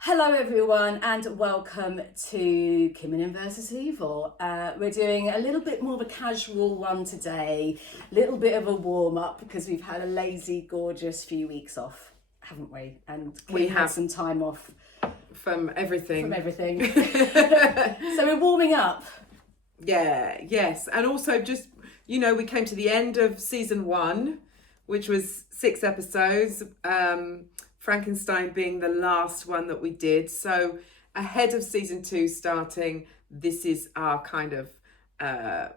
Hello everyone and welcome to Kimmin vs Evil. We're doing a little bit more of a casual one today, a little bit of a warm-up because we've had a lazy, gorgeous few weeks off, haven't we? And we had some time off. From everything. So we're warming up. Yes. And also just, we came to the end of season 1, which was 6 episodes. Frankenstein being the last one that we did. So ahead of season 2 starting, this is our kind of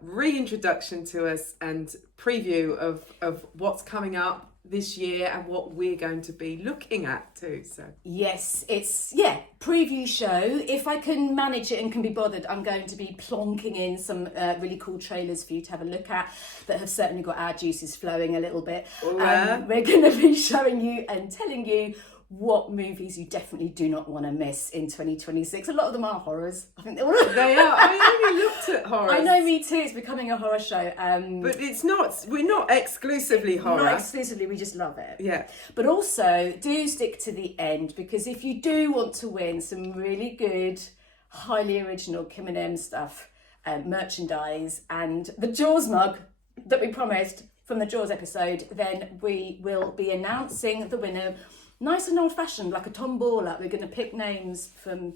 reintroduction to us and preview of what's coming up this year and what we're going to be looking at too. So yes, it's preview show. If I can manage it and can be bothered, I'm going to be plonking in some really cool trailers for you to have a look at that have certainly got our juices flowing a little bit. We're going to be showing you and telling you what movies you definitely do not want to miss in 2026. A lot of them are horrors. I think they are. I only looked at horrors. I know, me too. It's becoming a horror show. But it's not. We're not exclusively horror. Not exclusively. We just love it. Yeah. But also, do stick to the end because if you do want to win some really good, highly original Kim and M stuff, merchandise, and the Jaws mug that we promised from the Jaws episode, then we will be announcing the winner. Nice and old-fashioned, like a tombola. We're going to pick names from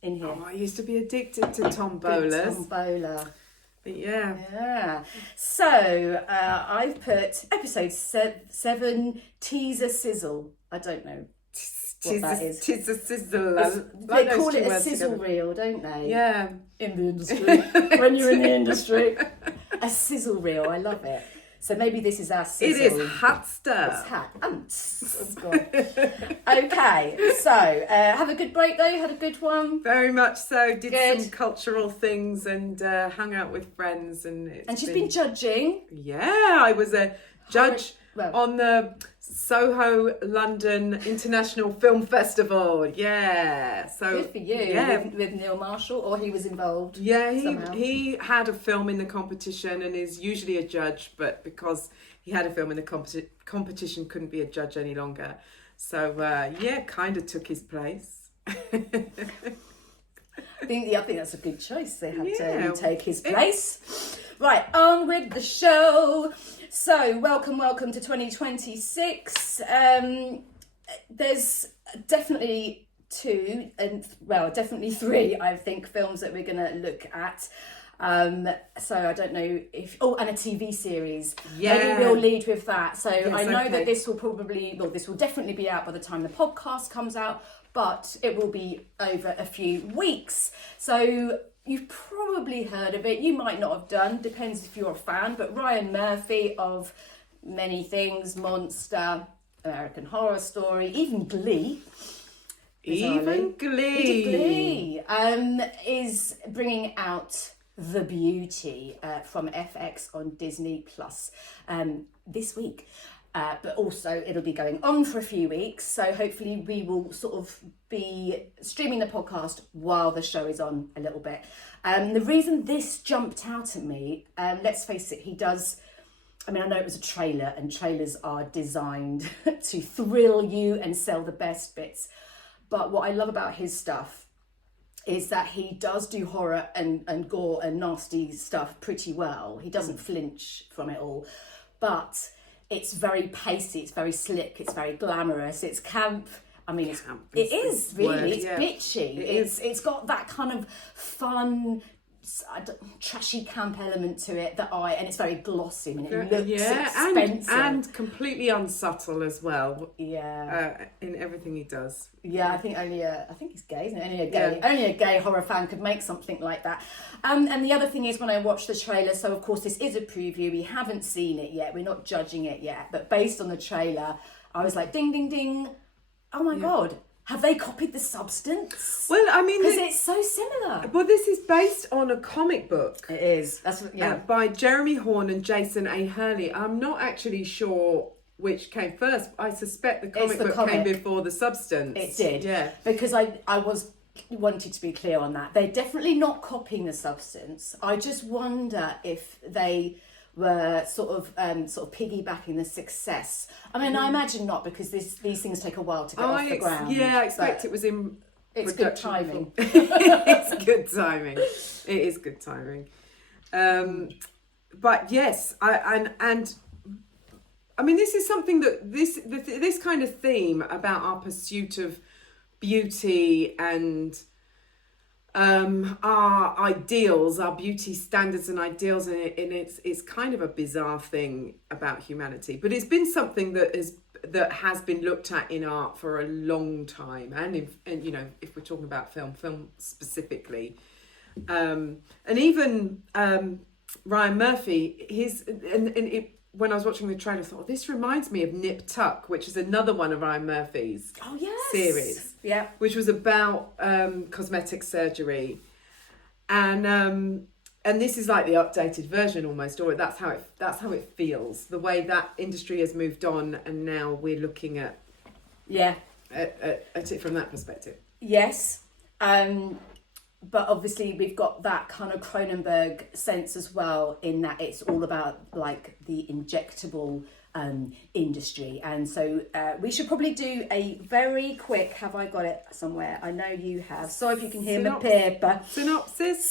in here. Oh, I used to be addicted to tombolas. Tombola. Yeah. So, I've put episode 7, Teaser Sizzle. I don't know what that is. Tis a sizzle. They call it a sizzle reel, don't they? Yeah. In the industry. When you're in the industry. A sizzle reel. I love it. So maybe this is our sizzle. It is hot stuff. It's hot. Oh, God. Okay, so have a good break though. Had a good one. Very much so. Did some Good. cultural things and hung out with friends and She's been judging. Yeah, I was a judge Well- on the Soho London International Film Festival. Yeah, so Good for you. Yeah, With Neil Marshall, or he was involved. yeah. somehow. He had a film in the competition and is usually a judge, but because he had a film in the competition, couldn't be a judge any longer. So kind of took his place. I think that's a good choice. They had Yeah. to take his place. Right, on with the show. So, welcome to 2026. There's definitely 2, and definitely 3, I think, films that we're going to look at. So I don't know if... Oh, and a TV series. Yeah. Maybe we'll lead with that. So Yes, I know okay. that this will definitely be out by the time the podcast comes out, but it will be over a few weeks. So you've probably heard of it. You might not have done, depends if you're a fan, but Ryan Murphy of many things, Monster, American Horror Story, even Glee. Even Glee. Is bringing out The Beauty from FX on Disney Plus this week. But also it'll be going on for a few weeks. So hopefully we will sort of be streaming the podcast while the show is on a little bit. The reason this jumped out at me, let's face it, he does... I mean, I know it was a trailer and trailers are designed to thrill you and sell the best bits. But what I love about his stuff is that he does do horror and gore and nasty stuff pretty well. He doesn't flinch from it all. But it's very pacey, it's very slick, it's very glamorous, it's camp. I mean, it is really, it's bitchy. It's got that kind of fun, trashy camp element to it and it's very glossy. I mean, it looks expensive. and completely unsubtle as well. Yeah. In everything he does. Yeah, I think he's gay, isn't it? Only a gay horror fan could make something like that. And the other thing is when I watched the trailer, so of course this is a preview, we haven't seen it yet, we're not judging it yet, but based on the trailer, I was like, ding, ding, ding, oh my God, have they copied the substance? Well, I mean... Because it's so similar. Well, this is based on a comic book. It is. By Jeremy Horn and Jason A. Hurley. I'm not actually sure which came first. I suspect the comic book came before the substance. It did. Yeah. Because I wanted to be clear on that. They're definitely not copying the substance. I just wonder if they were sort of piggybacking the success. I mean, I imagine not, because these things take a while to get off the ground. Yeah, I expect it was in It's good production timing. It's good timing. It is good timing. But yes, and I mean, this is something that this kind of theme about our pursuit of beauty and our ideals, our beauty standards and ideals, and it's kind of a bizarre thing about humanity. But it's been something that has been looked at in art for a long time, and you know, if we're talking about film specifically, and even Ryan Murphy, when I was watching the trailer, I thought, this reminds me of Nip Tuck, which is another one of Ryan Murphy's series, which was about cosmetic surgery, and this is like the updated version almost, or that's how it feels. The way that industry has moved on, and now we're looking at it from that perspective. Yes. But obviously we've got that kind of Cronenberg sense as well, in that it's all about like the injectable industry. And so we should probably do a very quick, have I got it somewhere? I know you have. Sorry if you can hear my paper. Synopsis.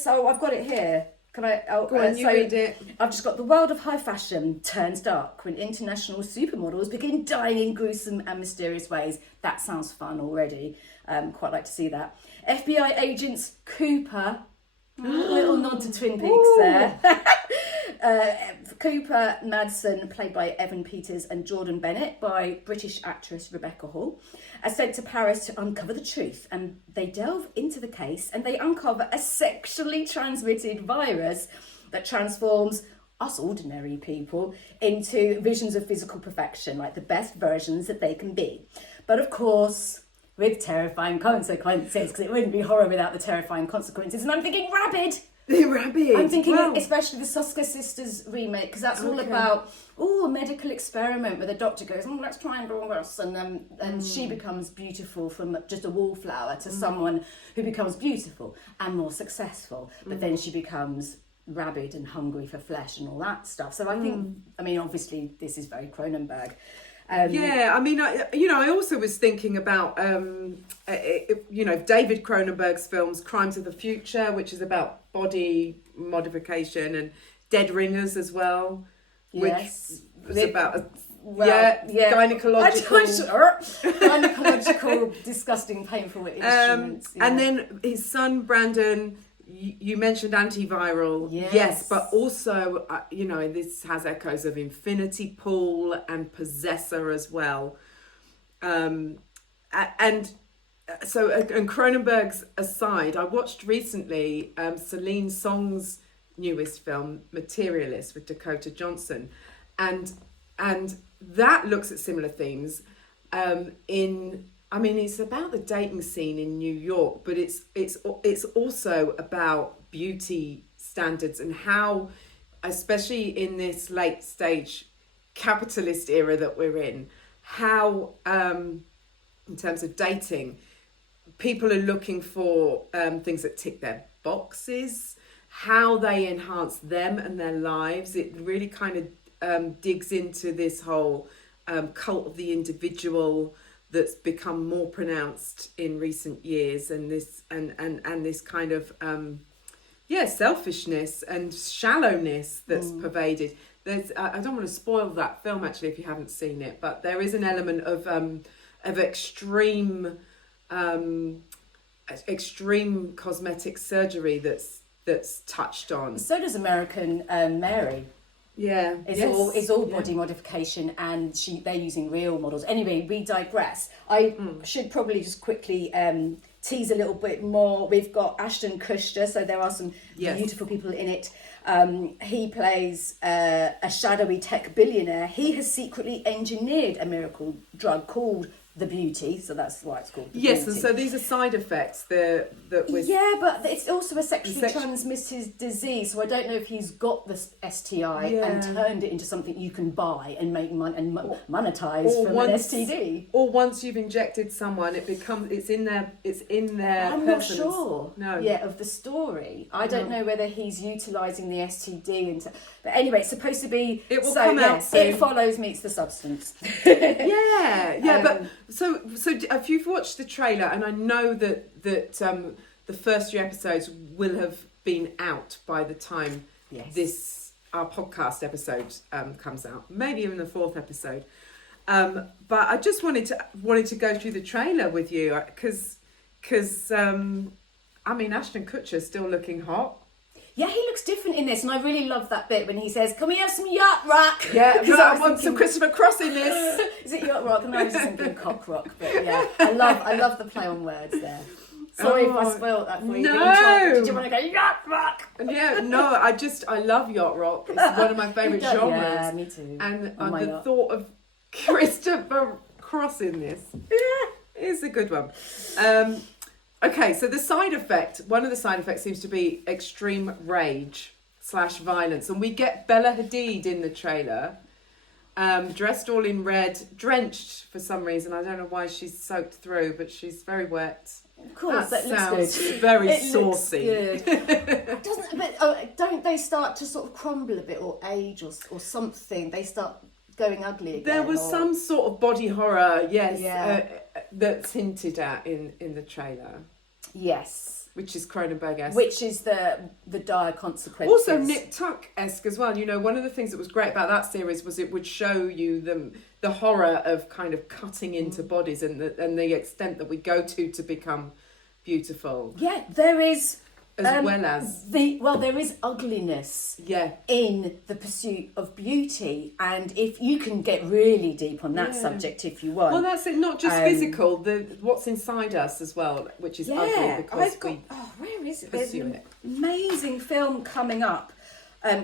So I've got it here. Can I? Go on, you read it. I've just got: the world of high fashion turns dark when international supermodels begin dying in gruesome and mysterious ways. That sounds fun already. Quite like to see that. FBI agents Cooper, little nod to Twin Peaks there. Cooper Madsen, played by Evan Peters, and Jordan Bennett, by British actress Rebecca Hall, are sent to Paris to uncover the truth. And they delve into the case and they uncover a sexually transmitted virus that transforms us ordinary people into visions of physical perfection, like the best versions that they can be. But of course, with terrifying consequences, because it wouldn't be horror without the terrifying consequences. And I'm thinking Rabid. Rabid. I'm thinking especially the Soska Sisters remake, because that's all about a medical experiment where the doctor goes, let's try and do this, and she becomes beautiful from just a wallflower to someone who becomes beautiful and more successul, but then she becomes rabid and hungry for flesh and all that stuff. So I think, I mean, obviously this is very Cronenberg. I mean, I also was thinking about, David Cronenberg's films, Crimes of the Future, which is about body modification, and Dead Ringers as well, which was about gynecological, disgusting, painful instruments. And then his son, Brandon, you mentioned antiviral, yes, but also, this has echoes of Infinity Pool and Possessor as well. And Cronenberg's aside, I watched recently Celine Song's newest film, Materialist, with Dakota Johnson, and that looks at similar themes it's about the dating scene in New York, but it's also about beauty standards and how, especially in this late stage capitalist era that we're in, how in terms of dating, people are looking for things that tick their boxes, how they enhance them and their lives. It really kind of digs into this whole cult of the individual that's become more pronounced in recent years, and this kind of selfishness and shallowness that's pervaded. I don't want to spoil that film actually if you haven't seen it, but there is an element of extreme cosmetic surgery that's touched on. So does American Mary. Yeah, it's all body modification, and they're using real models. Anyway, we digress. I should probably just quickly tease a little bit more. We've got Ashton Kutcher, so there are some beautiful people in it. He plays a shadowy tech billionaire. He has secretly engineered a miracle drug called the Beauty, so that's why it's called the Beauty. And so these are side effects that we're... Yeah, but it's also a sexually transmitted disease, so I don't know if he's got the STI and turned it into something you can buy and make money and monetize from an STD. Or once you've injected someone, it's in their I'm not sure. No. Yeah, of the story. I don't know whether he's utilising the STD but anyway, it's supposed to be. It will come out soon. It Follows meets the substance. Yeah, but So if you've watched the trailer, and I know that the first 3 episodes will have been out by the time our podcast episode comes out, maybe even the 4th episode. But I just wanted to go through the trailer with you because I mean, Ashton Kutcher's still looking hot. Yeah, he looks different in this, and I really love that bit when he says, "Can we have some yacht rock?" Yeah, because I want some Christopher Cross in this. Is it yacht rock? And I was just thinking cock rock, but yeah, I love the play on words there. Sorry if I spoiled that for you. No. Did you want to go yacht rock? Yeah, no, I love yacht rock. It's one of my favourite genres. Yeah, me too. And the thought of Christopher Cross in this is a good one. Okay, so one of the side effects seems to be extreme rage / violence. And we get Bella Hadid in the trailer, dressed all in red, drenched for some reason. I don't know why she's soaked through, but she's very wet. Of course, that sounds looks good. very saucy. Looks good. Don't they start to sort of crumble a bit or age or something? They start going ugly again. There was some sort of body horror, that's hinted at in the trailer. Yes. Which is Cronenberg-esque. Which is the dire consequences. Also Nip Tuck-esque as well. You know, one of the things that was great about that series was it would show you the horror of kind of cutting into bodies and the extent that we go to become beautiful. Yeah, there is... there is ugliness Yeah. in the pursuit of beauty, and if you can get really deep on that subject if you want. Well, that's it. Not just physical, what's inside us as well, which is ugly because where is it? There's an amazing film coming up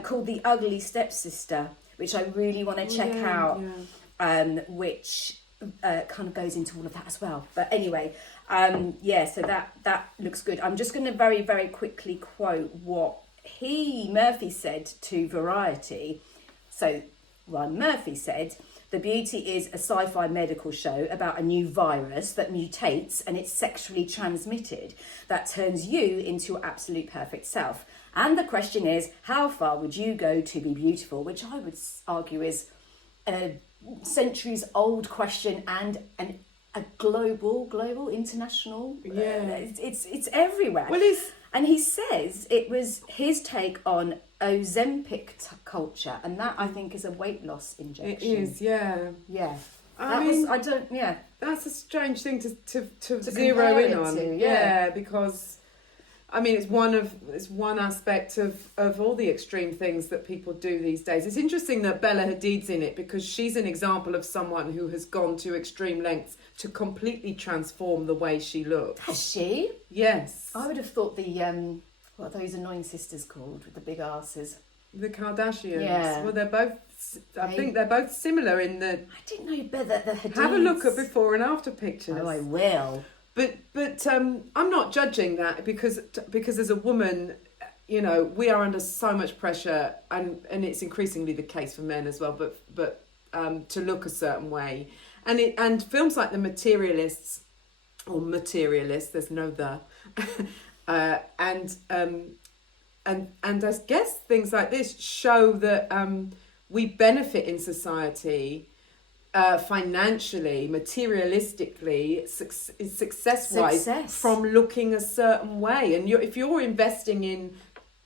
called The Ugly Stepsister, which I really want to check out. Which kind of goes into all of that as well. But anyway, so that looks good. I'm just going to very, very quickly quote what Murphy said to Variety. So Ryan Murphy said, "The Beauty is a sci-fi medical show about a new virus that mutates and it's sexually transmitted that turns you into your absolute perfect self. And the question is, how far would you go to be beautiful?" Which I would argue is a centuries old question and a global, international. It's everywhere. Well, and he says it was his take on Ozempic culture, and that I think is a weight loss injection. It is, yeah. Yeah. Yeah. That's a strange thing to zero in on. Because I mean, it's one aspect of all the extreme things that people do these days. It's interesting that Bella Hadid's in it because she's an example of someone who has gone to extreme lengths to completely transform the way she looks. Has she? Yes. I would have thought what are those annoying sisters called with the big asses? The Kardashians. Yeah. Well, they're both. I think they're both similar in the. I didn't know that the Hadids. Have a look at before and after pictures. Oh, I will. But I'm not judging that because as a woman, you know, we are under so much pressure, and it's increasingly the case for men as well. But to look a certain way, and films like The Materialists, there's no the, and I guess things like this show that we benefit in society. Financially, materialistically, success-wise, from looking a certain way. And if you're investing in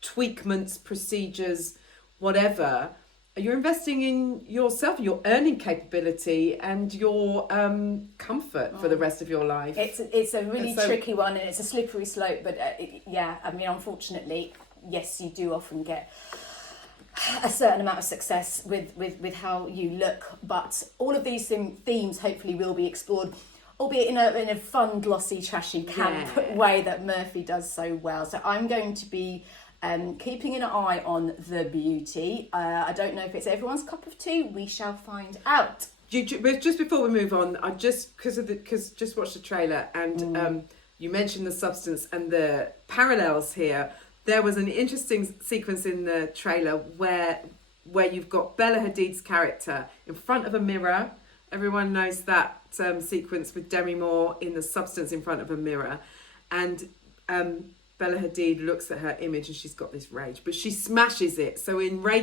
tweakments, procedures, whatever, you're investing in yourself, your earning capability, and your comfort for the rest of your life. It's a really tricky one, and it's a slippery slope. But I mean, unfortunately, yes, you do often get a certain amount of success with how you look, but all of these themes hopefully will be explored, albeit in a fun, glossy, trashy camp way that Murphy does so well. So I'm going to be keeping an eye on The Beauty. I don't know if it's everyone's cup of tea. We shall find out. Just before we move on, I just just watched the trailer and you mentioned the substance and the parallels here. There was an interesting sequence in the trailer where you've got Bella Hadid's character in front of a mirror. Everyone knows that sequence with Demi Moore in The Substance in front of a mirror. And Bella Hadid looks at her image and she's got this rage, but she smashes it. So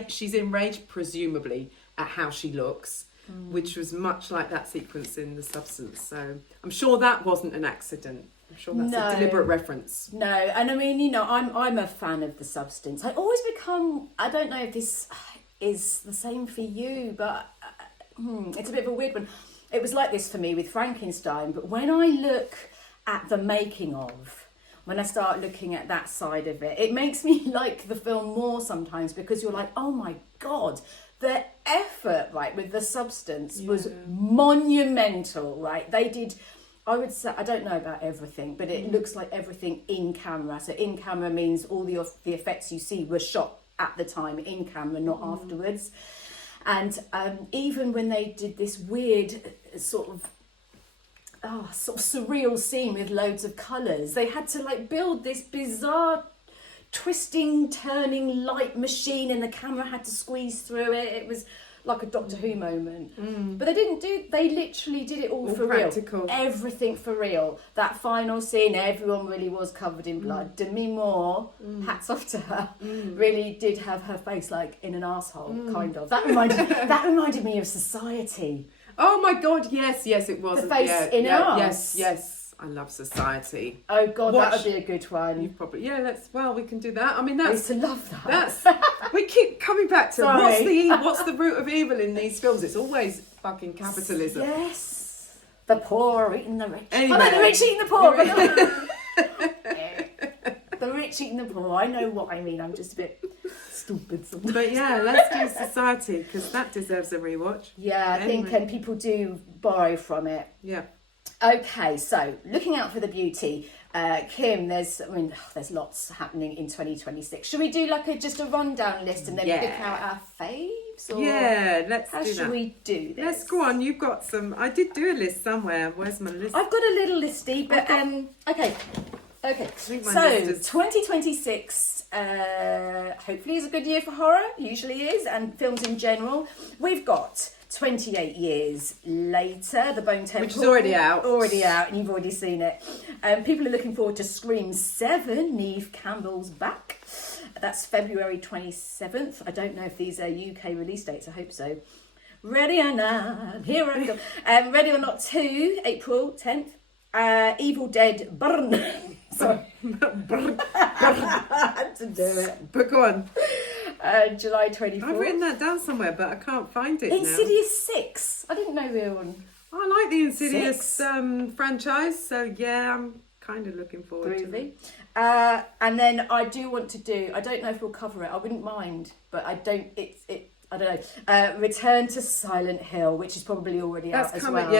she's enraged presumably at how she looks. which was much like that sequence in The Substance. So I'm sure that wasn't an accident. I'm sure that's a deliberate reference. No, and I mean, you know, I'm a fan of The Substance. I always become, I don't know if this is the same for you, but it's a bit of a weird one. It was like this for me with Frankenstein, but when I look at the making of, when I start looking at that side of it, it makes me like the film more sometimes, because you're like, oh my God, the effort, right, with The Substance was monumental, right? They did, I would say, I don't know about everything, but it looks like everything in camera. So in camera means all the effects you see were shot at the time in camera, not afterwards. And even when they did this weird sort of surreal scene with loads of colours, they had to like build this bizarre twisting, turning light machine, and the camera had to squeeze through it. It was like a Doctor Who moment. But they literally did it all for practical. Real. Everything for real. That final scene, everyone really was covered in blood. Demi Moore, hats off to her, really did have her face like in an arsehole, kind of. That reminded me of Society. Oh my God, yes, it was. The face in her arse. Yes. I love Society. Oh God, that would be a good one. You probably, we can do that. I mean, I used to love that. We keep coming back to what's the root of evil in these films? It's always fucking capitalism. Yes. The poor eating the rich. Anyway. Oh no, the rich eating the poor. The rich eating the poor. I know what I mean. I'm just a bit stupid sometimes. But yeah, let's do Society, because that deserves a rewatch. Yeah, I think people do borrow from it. Yeah. Okay, so looking out for the beauty, Kim. There's lots happening in 2026. Should we do like just a rundown list and then pick out our faves? Or let's how do that. should we do this? Let's go on. You've got some. I did do a list somewhere. Where's my list? I've got a little listy, but okay. So 2026 hopefully is a good year for horror. Usually is, and films in general. We've got 28 Years Later, The Bone Temple. Which is already out. And you've already seen it. People are looking forward to Scream 7, Neve Campbell's back. That's February 27th. I don't know if these are UK release dates, I hope so. Ready or Not, here I go. Ready or Not 2, April 10th. Evil Dead Burn. Sorry. I had to do it. But go on. July 24th. I've written that down somewhere, but I can't find it now. Insidious 6. I didn't know we were on. I like the Insidious franchise, so yeah, I'm kind of looking forward to it. And then I do want to do, I don't know if we'll cover it, I wouldn't mind, but I don't know. Return to Silent Hill, which is probably already out as well.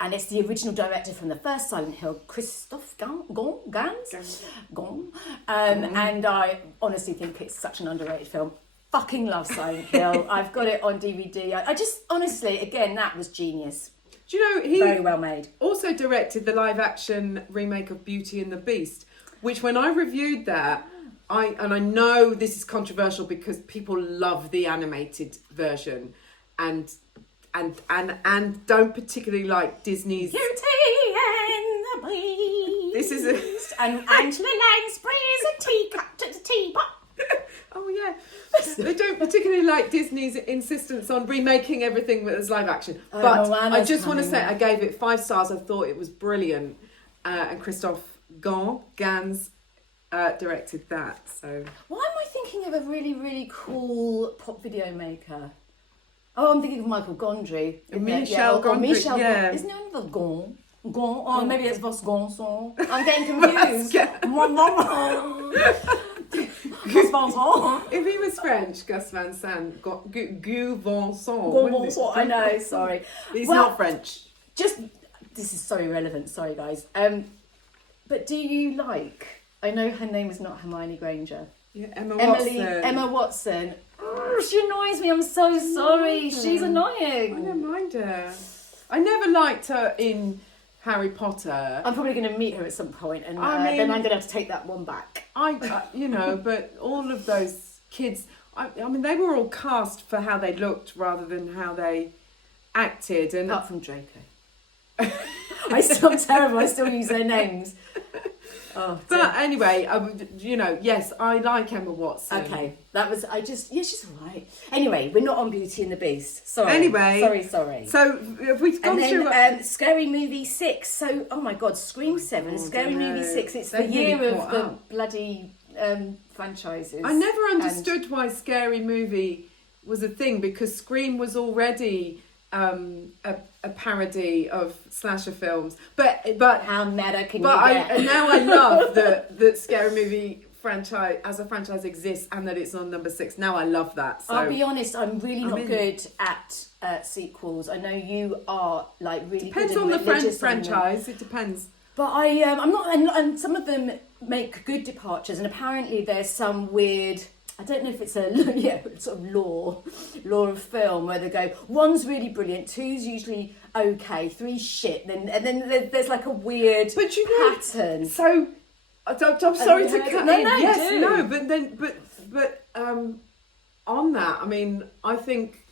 And it's the original director from the first Silent Hill, Christophe Gans. And I honestly think it's such an underrated film. Fucking love Silent Hill. I've got it on DVD. I just, honestly, again, that was genius. Do you know, he very well made. Also directed the live action remake of Beauty and the Beast, which when I reviewed that, I know this is controversial because people love the animated version and don't particularly like Disney's Beauty and the Beast. This is and Angela Lansbury's a teacup to the teapot. Oh yeah, they don't particularly like Disney's insistence on remaking everything as live action. But I just want to say I gave it 5 stars. I thought it was brilliant, and Christophe Gans directed that. So why am I thinking of a really, really cool pop video maker? Oh, I'm thinking of Michael Gondry. Michel Gondry, yeah. Isn't it another Gon? Oh, maybe it's Vos Gonson. I'm getting confused. Gus Van Sant. If he was French, Gus Van Sant, Gu Van Sant. I know, sorry. He's not French. This is so irrelevant, sorry guys. But do you like, I know her name is not Hermione Granger. Yeah, Emma Watson. She annoys me, I'm so sorry. She's annoying. I don't mind her. I never liked her in Harry Potter. I'm probably going to meet her at some point, and then I'm going to have to take that one back. But all of those kids, I mean, they were all cast for how they looked rather than how they acted. And apart from Draco. I'm terrible, I still use their names. Oh, But anyway, yes, I like Emma Watson. okay, she's all right. Anyway, we're not on Beauty and the Beast. Sorry. Anyway, sorry. So have we gone And through? then Scary Movie 6. So, oh my God, Scream 7, God, Scary I know. Movie 6. It's They've the year really of caught the up. bloody franchises. I never understood why Scary Movie was a thing, because Scream was already a parody of slasher films. But How meta can you get? and now I love that Scary Movie franchise as a franchise exists and that it's on number 6. Now I love that. So I'll be honest, I'm really not good at sequels. I know you are like really depends good on the religious franchise. It depends. But I'm not, and some of them make good departures, and apparently there's some weird, I don't know if it's a sort of law of film where they go, 1's really brilliant, 2's usually okay, 3's shit, and then there's like a weird pattern. So I'm sorry to cut in. Yes, do. no, but on that, I mean, I think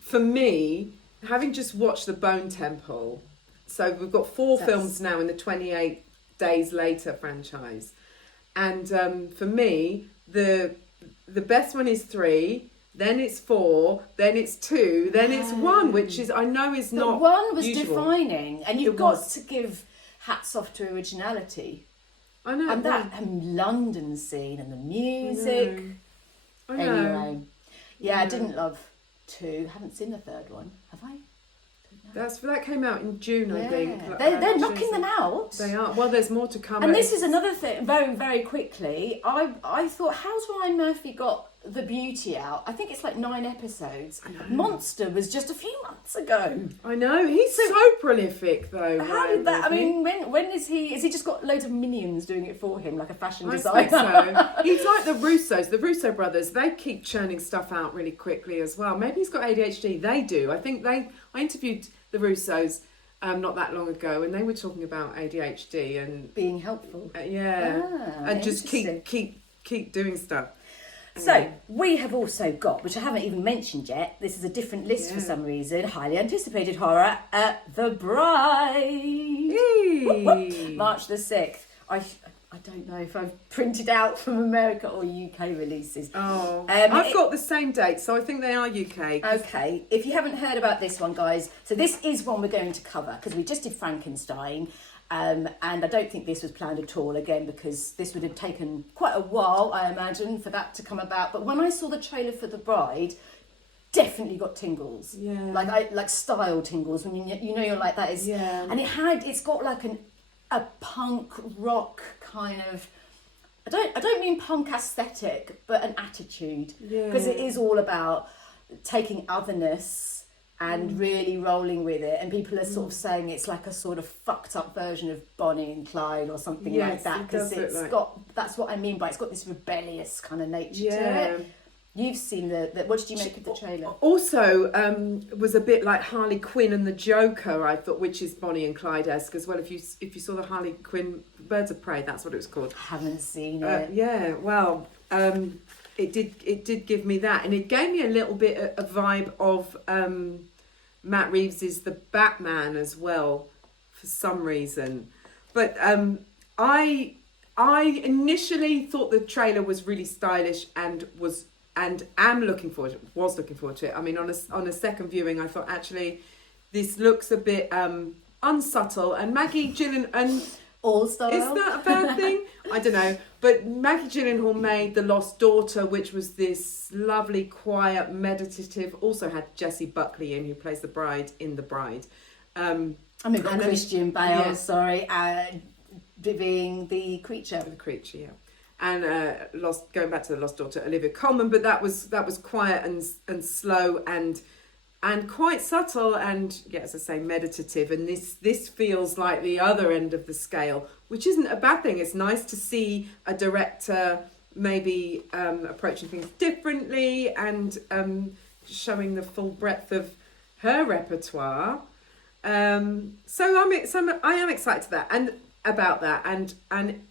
for me, having just watched the Bone Temple, so we've got 4 films now in the 28 Days Later franchise, and for me, the best one is 3, then it's 4, then it's 2, then it's 1, which is, I know is not 1 was usual. Defining, and you've got to give hats off to originality. I know. And that London scene and the music. I know. Anyway, yeah, I didn't love 2. Haven't seen the 3rd one. Have I? That came out in June, I think. They're knocking them out. They are. Well, there's more to come. And this is another thing, very, very quickly. I thought, how's Ryan Murphy got The Beauty out? I think it's like 9 episodes. Monster was just a few months ago. I know. He's so prolific, though. How Ryan did that? Murphy. I mean, when is he? Has he just got loads of minions doing it for him, like a fashion I designer? think so. He's like the Russos, the Russo brothers. They keep churning stuff out really quickly as well. Maybe he's got ADHD. They do. I think I interviewed the Russos not that long ago, and they were talking about ADHD and Being helpful. and just keep doing stuff. So, we have also got, which I haven't even mentioned yet, this is a different list for some reason, highly anticipated horror, The Bride. March the 6th. I don't know if I've printed out from America or UK releases. Oh, I've got the same date, so I think they are UK. Okay, if you haven't heard about this one, guys, so this is one we're going to cover, because we just did Frankenstein, and I don't think this was planned at all, again, because this would have taken quite a while, I imagine, for that to come about. But when I saw the trailer for The Bride, definitely got tingles. Yeah. Like style tingles, when you know you're like, that is... Yeah. And it's got like a punk rock kind of... I don't mean punk aesthetic, but an attitude. Because it is all about taking otherness and really rolling with it, and people are sort of saying it's like a sort of fucked up version of Bonnie and Clyde or something like that, because that's what I mean by it's got this rebellious kind of nature to it. You've seen what did you make of the trailer? Also, was a bit like Harley Quinn and the Joker, I thought, which is Bonnie and Clyde-esque as well. If you saw the Harley Quinn Birds of Prey, that's what it was called. Haven't seen it. Yeah, well, it did give me that, and it gave me a little bit a vibe of Matt Reeves's The Batman as well, for some reason. But I initially thought the trailer was really stylish and was looking forward to it. I mean, on a second viewing, I thought actually this looks a bit unsubtle, and Maggie Gyllenhaal and All style. Is that a bad thing? I don't know. But Maggie Gyllenhaal made The Lost Daughter, which was this lovely, quiet, meditative. Also had Jessie Buckley in, who plays the bride in The Bride. We've got Christian Bale, being the creature. The creature, yeah. And going back to The Lost Daughter, Olivia Colman. But that was quiet and slow and quite subtle and, yeah, as I say, meditative. And this feels like the other end of the scale, which isn't a bad thing. It's nice to see a director maybe approaching things differently and showing the full breadth of her repertoire. So I am excited about that, and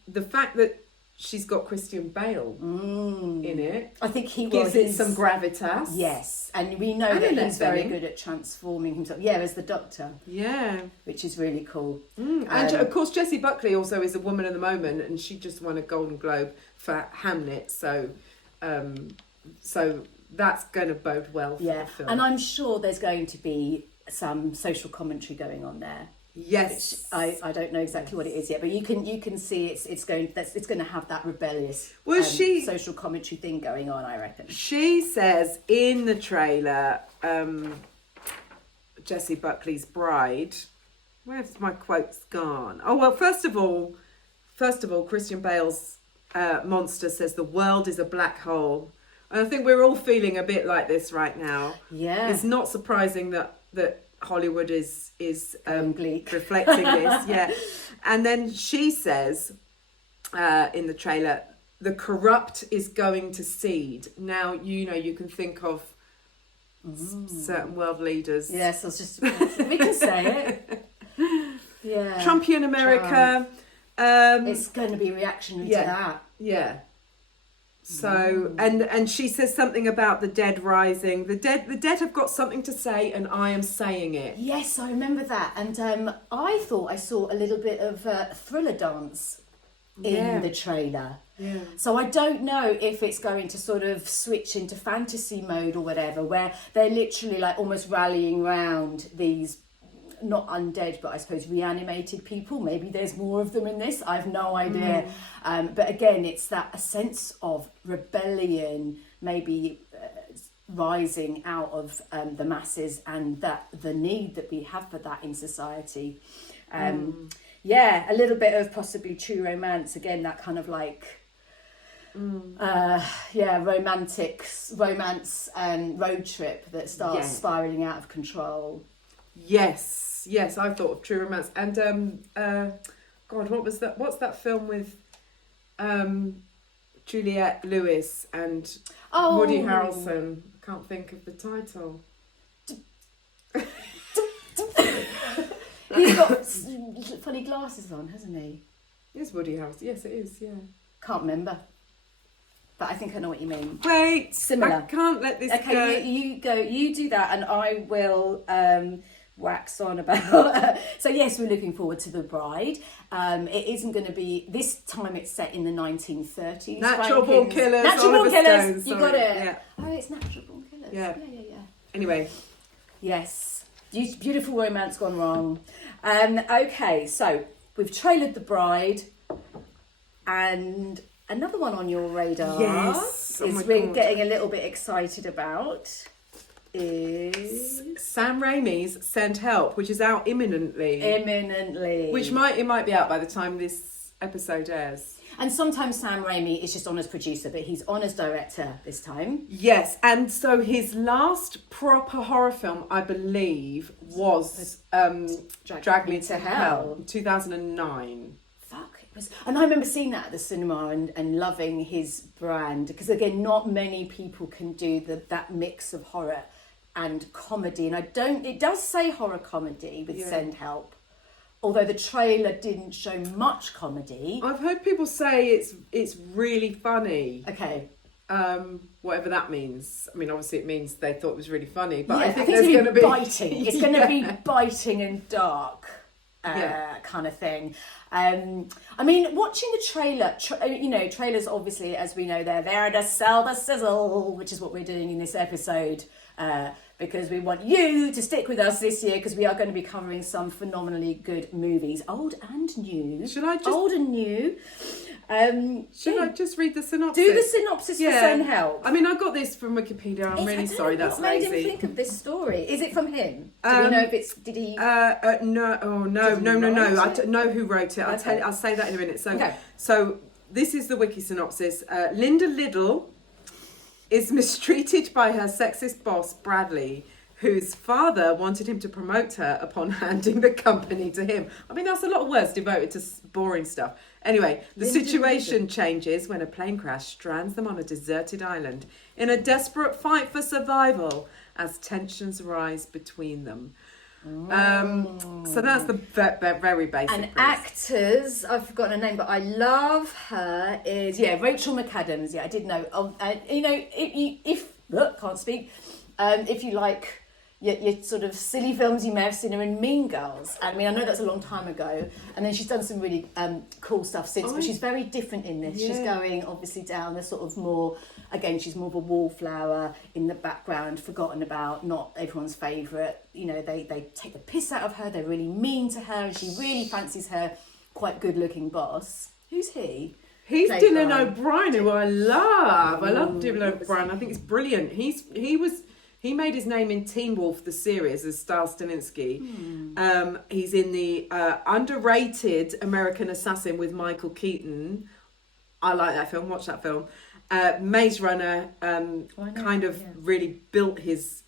the fact that she's got Christian Bale in it. I think he gives it some gravitas. Yes, and we know And that Annette he's very Bening. good at transforming himself. Yeah, as the Doctor. Yeah. Which is really cool. And of course, Jessie Buckley also is a woman of the moment, and she just won a Golden Globe for Hamlet. So that's going to bode well for the film. And I'm sure there's going to be some social commentary going on there. Yes, which I don't know exactly what it is yet, but you can see it's going to have that rebellious social commentary thing going on, I reckon. She says in the trailer, Jessie Buckley's bride. Where's my quotes gone? Oh well, first of all, Christian Bale's monster says the world is a black hole, and I think we're all feeling a bit like this right now. Yeah, it's not surprising that Hollywood is bleak. reflecting this. Yeah, and then she says in the trailer, the corrupt is going to cede. Now you can think of certain world leaders. Yes, I was just we can say it. Yeah, Trumpian America. It's going to be reactionary to that. Yeah. So and she says something about the dead rising. The dead have got something to say, and I am saying it. Yes, I remember that, and I thought I saw a little bit of Thriller dance in the trailer. Yeah. So I don't know if it's going to sort of switch into fantasy mode or whatever, where they're literally like almost rallying round these, not undead, but I suppose reanimated people. Maybe there's more of them in this. I have no idea. But again, it's that a sense of rebellion, maybe rising out of the masses, and that the need that we have for that in society. Yeah, a little bit of possibly true romance. Again, that kind of like romance road trip that starts spiraling out of control. Yes, I thought of True Romance. And God, what's that film with Juliette Lewis and Woody Harrelson? I can't think of the title. He's got funny glasses on, hasn't he? It's Woody Harrelson. Yes, it is, yeah. Can't remember. But I think I know what you mean. Wait, similar. I can't let this go. Okay, you go. You do that, and I will wax on about. So yes, we're looking forward to The Bride. It isn't going to be this time. It's set in the 1930s. Natural Born Killers. Natural Born Killers. Stone, you got it. Yeah. Oh, it's Natural Born Killers. Yeah. Yeah. Anyway. Yes. Beautiful romance gone wrong. Okay, so we've trailered The Bride, and another one on your radar we're getting a little bit excited about is Sam Raimi's Send Help, which is out imminently. Which might be out by the time this episode airs. And sometimes Sam Raimi is just on as producer, but he's on as director this time. Yes, and so his last proper horror film, I believe, was Drag Me to Hell, 2009. Fuck, it was. And I remember seeing that at the cinema and loving his brand, because again, not many people can do that mix of horror and comedy. And it does say horror comedy with Send Help. Although the trailer didn't show much comedy. I've heard people say it's really funny. Okay. Whatever that means. I mean, obviously it means they thought it was really funny, but I think think there's going to be biting. It's going to be biting and dark kind of thing. I mean, watching the trailer, trailers obviously, as we know, they're there to sell the sizzle, which is what we're doing in this episode. Because we want you to stick with us this year, because we are going to be covering some phenomenally good movies, old and new. Old and new. Should I just read the synopsis? Do the synopsis for Send Help. I mean, I got this from Wikipedia. I'm really sorry, that's lazy. What made him think of this story? Is it from him? Do we know if it's? Did he? No. Oh no. I don't know who wrote it. I'll say that in a minute. So this is the wiki synopsis. Linda Liddell is mistreated by her sexist boss, Bradley, whose father wanted him to promote her upon handing the company to him. I mean, that's a lot of words devoted to boring stuff. Anyway, the situation changes when a plane crash strands them on a deserted island in a desperate fight for survival as tensions rise between them. So that's the very basic. And premise. actors, I've forgotten her name, but I love her, is, Rachel McAdams. Yeah, I did know. If can't speak, if you like your sort of silly films, you may have seen her in Mean Girls. I mean, I know that's a long time ago. And then she's done some really cool stuff since, but she's very different in this. Yeah. She's going, obviously, down the sort of more, again, she's more of a wallflower in the background, forgotten about, not everyone's favourite. You know, they take the piss out of her, they're really mean to her, and she really fancies her quite good-looking boss. Who's he? He's Dylan O'Brien, who I love. I love Dylan O'Brien. I think he's brilliant. He made his name in Teen Wolf, the series, as Star Staninsky. He's in the underrated American Assassin with Michael Keaton. I like that film. Watch that film. Maze Runner really built his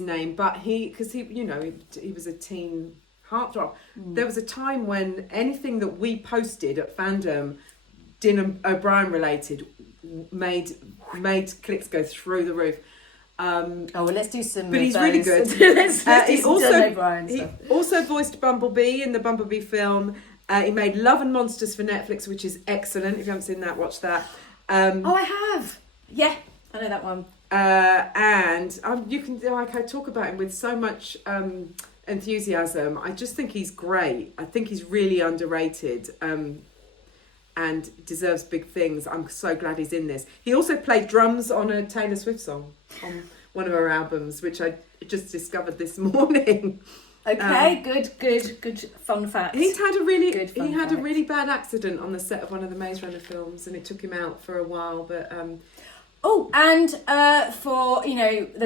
name, but he was a teen heartthrob. There was a time when anything that we posted at Fandom, Dylan O'Brien related, made clicks go through the roof. Let's do some. But he's really good. He also voiced Bumblebee in the Bumblebee film. He made Love and Monsters for Netflix, which is excellent. If you haven't seen that, watch that. I have. Yeah, I know that one. And you can I talk about him with so much enthusiasm. I just think he's great. I think he's really underrated. And deserves big things. I'm so glad he's in this. He also played drums on a Taylor Swift song on one of her albums, which I just discovered this morning. Okay, good fun fact. He's had a really bad accident on the set of one of the Maze Runner films, and it took him out for a while. But there's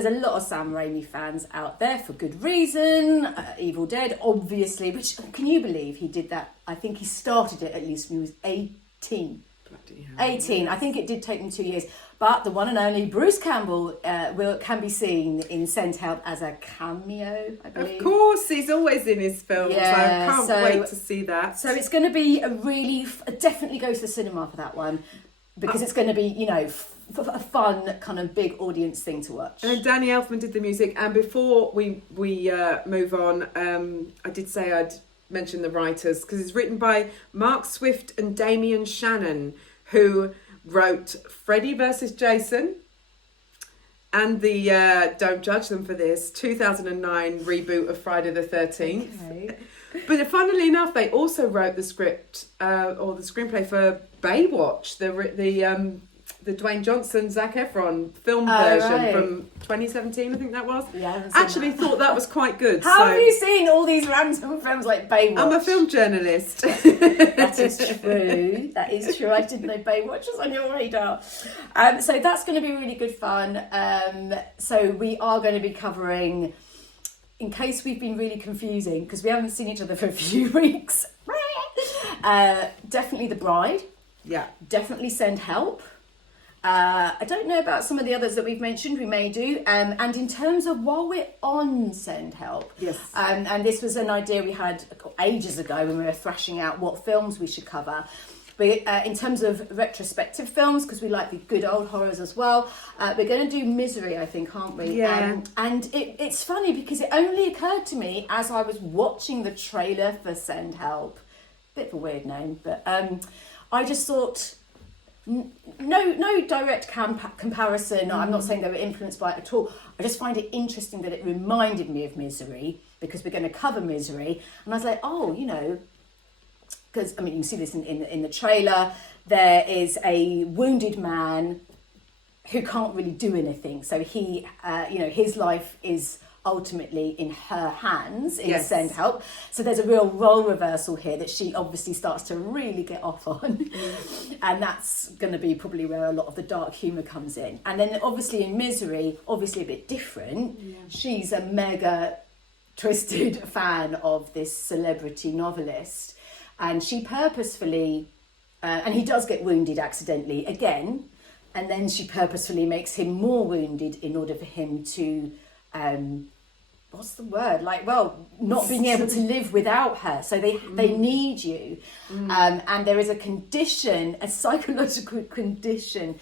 a lot of Sam Raimi fans out there for good reason. Evil Dead, obviously, which, can you believe he did that? I think he started it at least when he was 18. Bloody hell. 18. I think it did take him 2 years. But the one and only Bruce Campbell can be seen in Send Help as a cameo, I believe. Of course, he's always in his films. Yeah, I can't wait to see that. So it's going to be definitely go to the cinema for that one, because it's going to be, a fun kind of big audience thing to watch. And Danny Elfman did the music. And before we move on, I did say I'd mention the writers, because it's written by Mark Swift and Damien Shannon, who wrote Freddy vs. Jason and the Don't Judge Them for This 2009 reboot of Friday the 13th. Okay. But funnily enough, they also wrote the script or the screenplay for Baywatch, the Dwayne Johnson, Zac Efron film version from 2017, I think that was. Yeah, actually thought that was quite good. How have you seen all these random films like Baywatch? I'm a film journalist. That is true. That is true. I didn't know Baywatch was on your radar. So that's going to be really good fun. So we are going to be covering, in case we've been really confusing, because we haven't seen each other for a few weeks, definitely The Bride. Yeah. Definitely Send Help. I don't know about some of the others that we've mentioned, we may do. And in terms of, while we're on Send Help, yes. And this was an idea we had ages ago when we were thrashing out what films we should cover. But in terms of retrospective films, because we like the good old horrors as well, we're going to do Misery, I think, aren't we? Yeah. And it's funny because it only occurred to me as I was watching the trailer for Send Help. Bit of a weird name, but I just thought... No direct comparison. I'm not saying they were influenced by it at all. I just find it interesting that it reminded me of Misery, because we're going to cover Misery. And I was like, because, you can see this in the trailer. There is a wounded man who can't really do anything. So he, his life is ultimately in her hands in yes. Send Help. So there's a real role reversal here that she obviously starts to really get off on. And that's going to be probably where a lot of the dark humour comes in. And then obviously in Misery, obviously a bit different. Yeah. She's a mega twisted fan of this celebrity novelist. And she purposefully, and he does get wounded accidentally again. And then she purposefully makes him more wounded in order for him to... what's the word? Not being able to live without her. So they need you. And there is a condition, a psychological condition,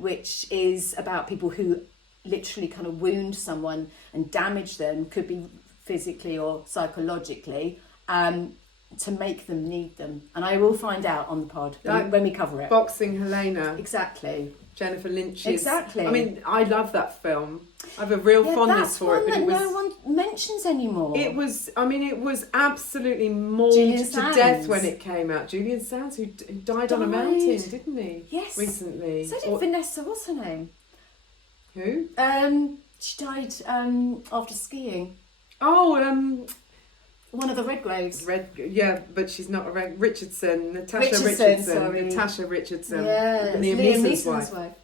which is about people who literally kind of wound someone and damage them. Could be physically or psychologically, to make them need them. And I will find out on the pod when we cover it. Boxing Helena. Exactly. Jennifer Lynch's. Exactly. I mean, I love that film. I have a real fondness for it. But it was no one mentions anymore. It was absolutely mauled Julian to Sands. death when it came out. Julian Sands, who died on a mountain, didn't he? Yes. Recently. So did Vanessa, what's her name? Who? She died after skiing. Oh, one of the Redgraves. But she's not a Richardson. Natasha Richardson. Yeah, Liam Neeson's wife.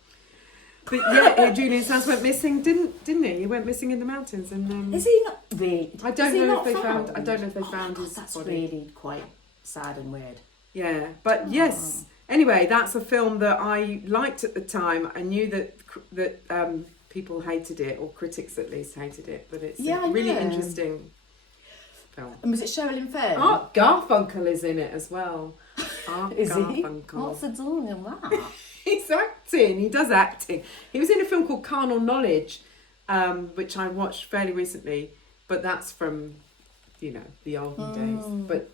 But yeah, Julian Sands went missing, didn't he? He went missing in the mountains, and is he not really? I don't know if they found. I don't know if they found his that's body. really quite sad and weird. Yeah, but yes. Anyway, that's a film that I liked at the time. I knew that people hated it, or critics at least hated it, but it's a really interesting film. And was it Sherilyn Fenn? Art Garfunkel is in it as well. Is he? Garfunkel. What's he doing in that? He's acting. He does acting. He was in a film called Carnal Knowledge, which I watched fairly recently, but that's from, the olden days. But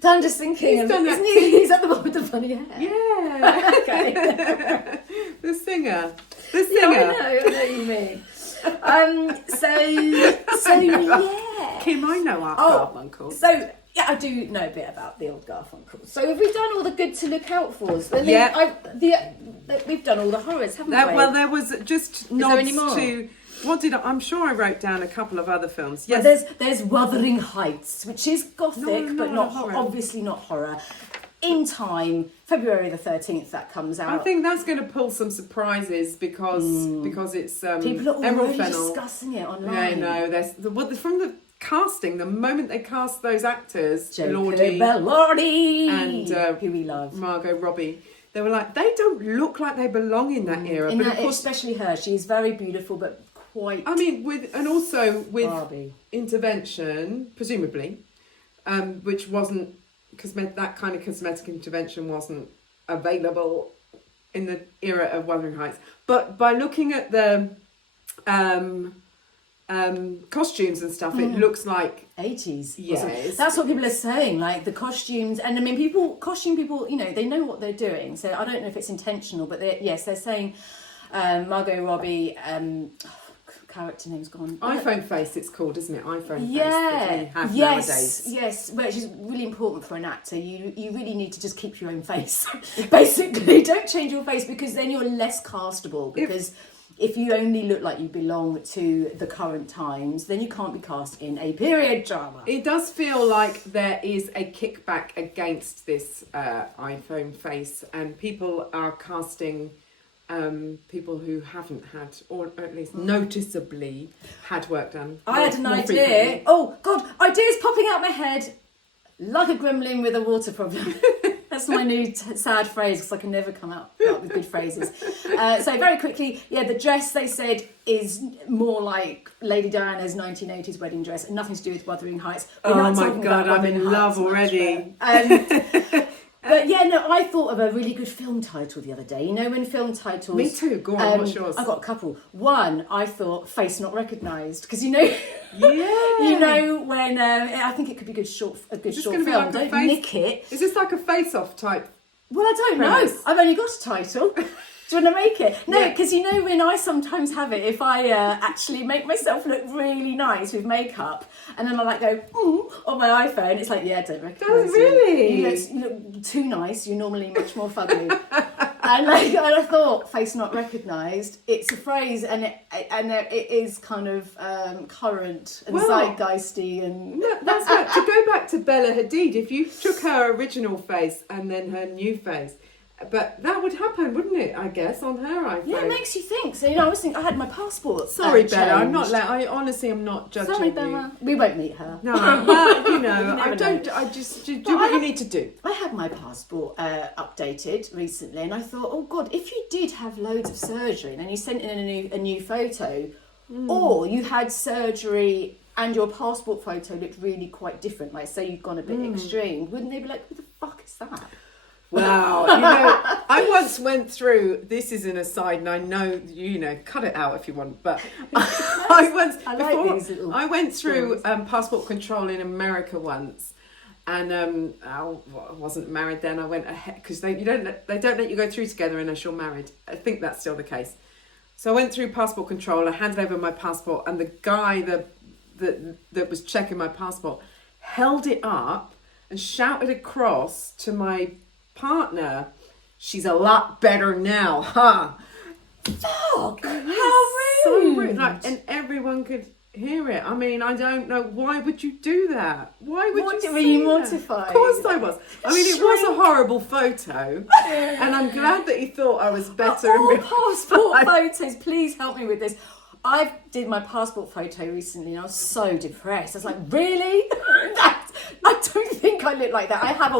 So I'm just thinking, he's at the one with the funny hair. Yeah. Okay. The singer. Yeah, I know what you mean. So yeah. Kim, I know Art Garfunkel. So yeah, I do know a bit about the old Garfunkel. So have we done all the good to look out for? We've done all the horrors, haven't we? Well, there was just nods to. What did I? I'm sure I wrote down a couple of other films. Yes, well, there's Wuthering Heights, which is gothic, but not horror. Obviously not horror. In time, February the 13th, that comes out. I think that's going to pull some surprises because it's people are Emerald already Fennell. discussing it online. Yeah, no, from the casting, the moment they cast those actors, Belordi and who we love, Margot Robbie, they were like, they don't look like they belong in that era. But of course, especially her, she's very beautiful, but quite. I mean, with Barbie. Intervention, presumably, which wasn't that kind of cosmetic intervention wasn't available in the era of Wuthering Heights. But by looking at the costumes and stuff, it looks like 80s. Yes, that's what people are saying. Like the costumes, and I mean, costume people, they know what they're doing. So I don't know if it's intentional, but they're saying Margot Robbie. Character name's gone. iPhone face, it's called, isn't it? iPhone face that we have nowadays. Yes, which is really important for an actor. You really need to just keep your own face. Basically, don't change your face, because then you're less castable. Because if you only look like you belong to the current times, then you can't be cast in a period drama. It does feel like there is a kickback against this iPhone face, and people are casting people who haven't had, or at least noticeably had work done. I had an idea. Frequently. Oh God, ideas popping out my head like a gremlin with a water problem. That's my new sad phrase, because I can never come up with good phrases. So very quickly, the dress, they said, is more like Lady Diana's 1980s wedding dress, and nothing to do with Wuthering Heights. Oh my God, I'm in love already. But I thought of a really good film title the other day. When film titles... Me too, go on, what's yours? I've got a couple. One, I thought Face Not Recognised, because Yeah. When I think it could be a good short film. Like don't nick it. Is this like a face-off type? Well, I don't know. I've only got a title. Do you want to make it? No, because when I sometimes have it, if I actually make myself look really nice with makeup, and then I go on my iPhone, it's like, don't recognise you. Really? You look too nice. You're normally much more fugly. And I thought, Face Not Recognised. It's a phrase, and it is kind of current and zeitgeisty, and that's right. To go back to Bella Hadid, if you took her original face and then her new face. But that would happen, wouldn't it? I guess on her iPhone. Yeah, it makes you think. So I was thinking I had my passport. Sorry, Bella. I'm not. I honestly am not judging Sorry, you. Bella. We won't meet her. No, well, I don't. Know. I just do what you need to do. I had my passport updated recently, and I thought, oh God, if you did have loads of surgery, and then you sent in a new photo, or you had surgery and your passport photo looked really quite different, like say you've gone a bit extreme, wouldn't they be like, who the fuck is that? Wow, I once went through. This is an aside, and I know cut it out if you want. But I went through passport control in America once, and I wasn't married then. I went ahead because they don't let you go through together unless you're married. I think that's still the case. So I went through passport control. I handed over my passport, and the guy that was checking my passport held it up and shouted across to my partner, "She's a lot better now, huh?" Fuck! How rude! So rude. And everyone could hear it. I mean, I don't know. Why would you do that? Why would you? Were you mortified? Of course I was. I mean, it was a horrible photo, and I'm glad that he thought I was better. All passport photos, please help me with this. I did my passport photo recently and I was so depressed. I was like, really? I don't think I look like that. I have a